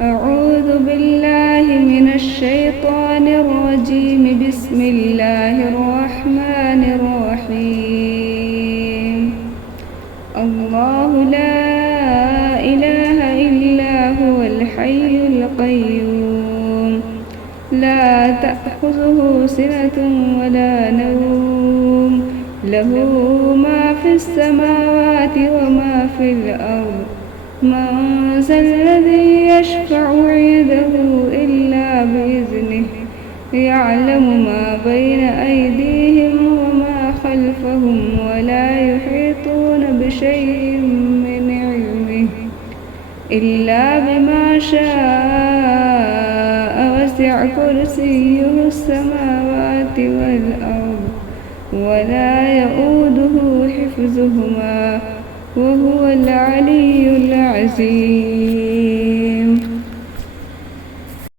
أعوذ بالله من الشيطان الرجيم. بسم الله الرحمن الرحيم. الله لا إله إلا هو الحي القيوم، لا تأخذه سنة ولا نوم، له ما في السماوات وما في الأرض. من ذا الذي يشفع عنده إلا بإذنه، يعلم ما بين أيديهم وما خلفهم، ولا يحيطون بشيء من علمه إلا بما شاء. وسع كرسيه السماوات والأرض، ولا يئوده حفظهما، وهو العلي العظيم.